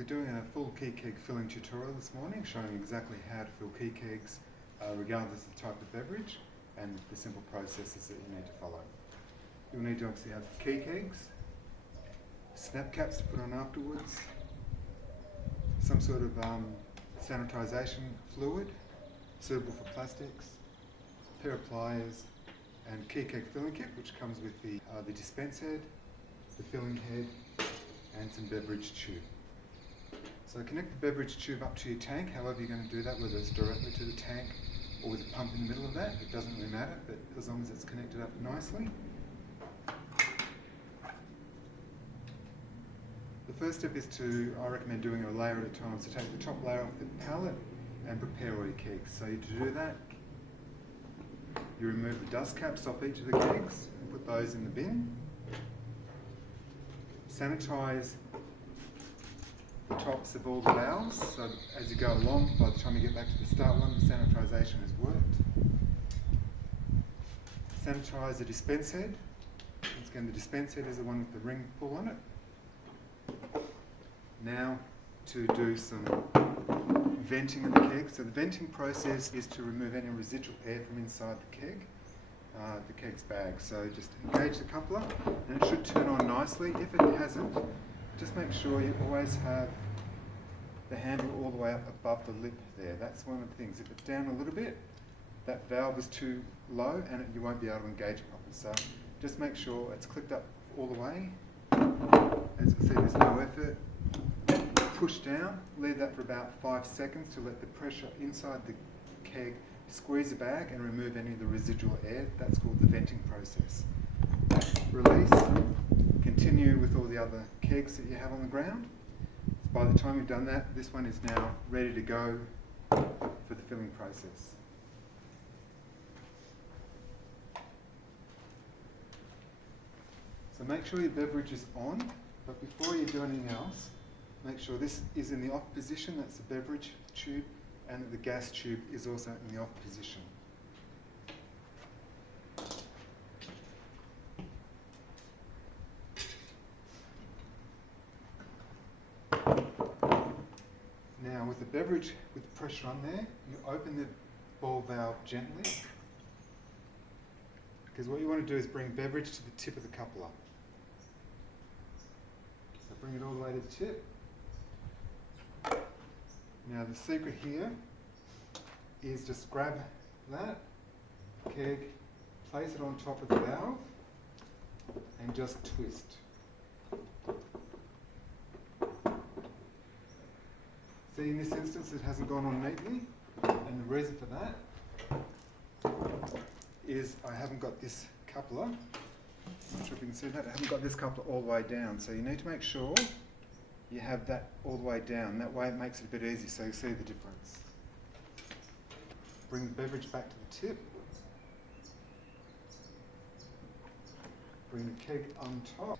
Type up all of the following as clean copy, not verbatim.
We're doing a full KeyKeg filling tutorial this morning, showing exactly how to fill KeyKegs regardless of the type of beverage and the simple processes that you need to follow. You'll need to obviously have KeyKegs, snap caps to put on afterwards, some sort of sanitisation fluid suitable for plastics, a pair of pliers, and KeyKeg filling kit, which comes with the dispense head, the filling head, and some beverage tube. So connect the beverage tube up to your tank, however you're going to do that, whether it's directly to the tank or with a pump in the middle of that, it doesn't really matter, but as long as it's connected up nicely. The first step is I recommend doing a layer at a time, so take the top layer off the pallet and prepare all your kegs. So to do that, you remove the dust caps off each of the kegs and put those in the bin. Sanitise the tops of all the valves, so as you go along, by the time you get back to the start one, the sanitisation has worked. Sanitise the dispense head. Once again, the dispense head is the one with the ring pull on it. Now to do some venting of the keg. So the venting process is to remove any residual air from inside the keg's bag. So just engage the coupler and it should turn on nicely. If it hasn't, just make sure you always have the handle all the way up above the lip there. That's one of the things. If it's down a little bit, that valve is too low and you won't be able to engage it properly. So just make sure it's clicked up all the way. As you can see, there's no effort. Push down, leave that for about 5 seconds to let the pressure inside the keg squeeze the bag and remove any of the residual air. That's called the venting process. Release, continue with all the other kegs that you have on the ground. By the time you've done that, this one is now ready to go for the filling process. So make sure your beverage is on, but before you do anything else, make sure this is in the off position, that's the beverage tube, and that the gas tube is also in the off position. Now with the beverage with pressure on there, you open the ball valve gently, because what you want to do is bring beverage to the tip of the coupler. So bring it all the way to the tip. Now the secret here is just grab that keg, place it on top of the valve and just twist. See, in this instance it hasn't gone on neatly, and the reason for that is I haven't got this coupler, I'm not sure if you can see that, I haven't got this coupler all the way down, so you need to make sure you have that all the way down. That way it makes it a bit easier so you see the difference. Bring the beverage back to the tip. Bring the keg on top.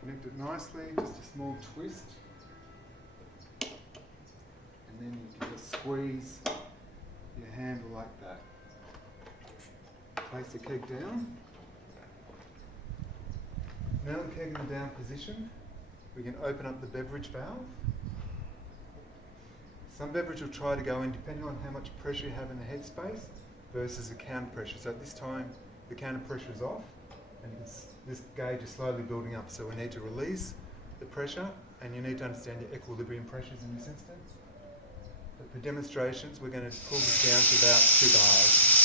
Connect it nicely, just a small twist. And then you can just squeeze your handle like that. Place the keg down. Now the keg in the down position, we can open up the beverage valve. Some beverage will try to go in depending on how much pressure you have in the headspace versus the counter pressure. So at this time, the counter pressure is off and this gauge is slowly building up. So we need to release the pressure, and you need to understand your equilibrium pressures in this instance. But for demonstrations, we're going to pull this down to about 2 bars.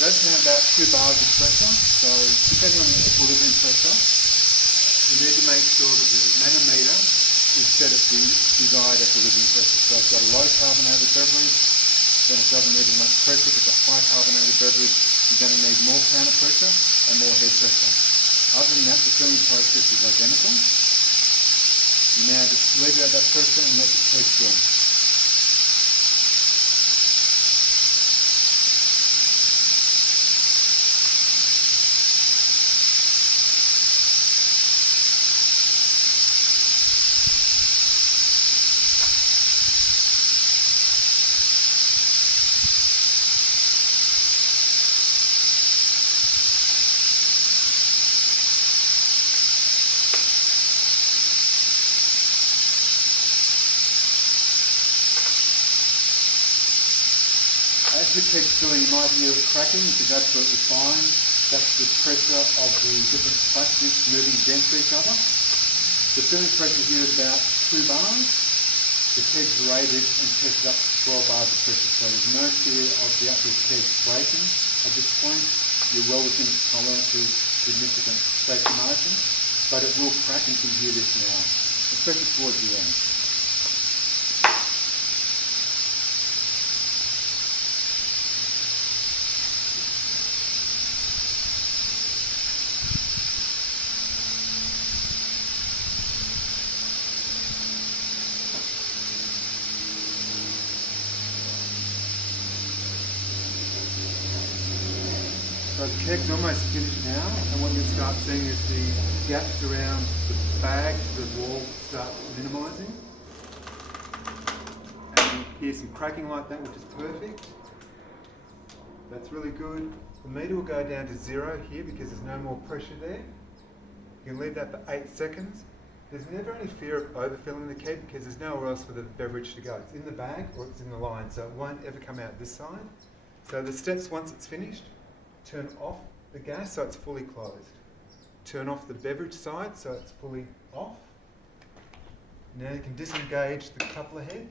That's now about 2 bars of pressure, so depending on the equilibrium pressure, you need to make sure that the manometer is set at the desired equilibrium pressure. So if it's got a low carbonated beverage, then it doesn't need as much pressure. If it's a high carbonated beverage, you're going to need more counter pressure and more head pressure. Other than that, the filling process is identical. You now just leave it at that pressure and let the keg fill. As the keg's filling, you might hear it cracking, which is absolutely fine. That's the pressure of the different plastics moving against each other. The filling pressure here is about 2 bars. The keg's rated and tested up to 12 bars of pressure, so there's no fear of the actual keg breaking. At this point, you're well within its tolerances, significant safety margin, but it will crack, and you can hear this now, especially towards the end. So the keg's almost finished now, and what you'll start seeing is the gaps around the bag, the wall, start minimising. And you hear some cracking like that, which is perfect. That's really good. The meter will go down to 0 here because there's no more pressure there. You can leave that for 8 seconds. There's never any fear of overfilling the keg because there's nowhere else for the beverage to go. It's in the bag or it's in the line, so it won't ever come out this side. So the steps, once it's finished: turn off the gas so it's fully closed. Turn off the beverage side so it's fully off. Now you can disengage the coupler head.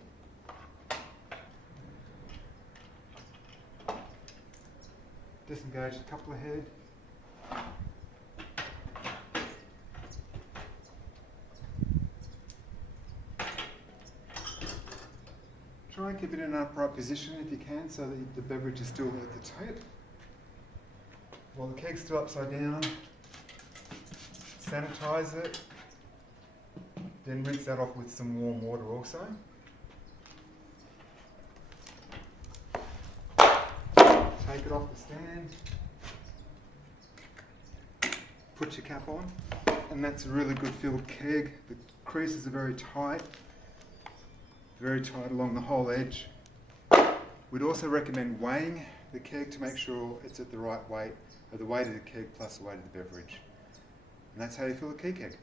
Disengage the coupler head. Try and keep it in an upright position if you can so that the beverage is still at the tip. While the keg's still upside down, sanitise it, then rinse that off with some warm water also. Take it off the stand, put your cap on, and that's a really good filled keg. The creases are very tight along the whole edge. We'd also recommend weighing the keg to make sure it's at the right weight, or the weight of the keg plus the weight of the beverage. And that's how you fill a KeyKeg.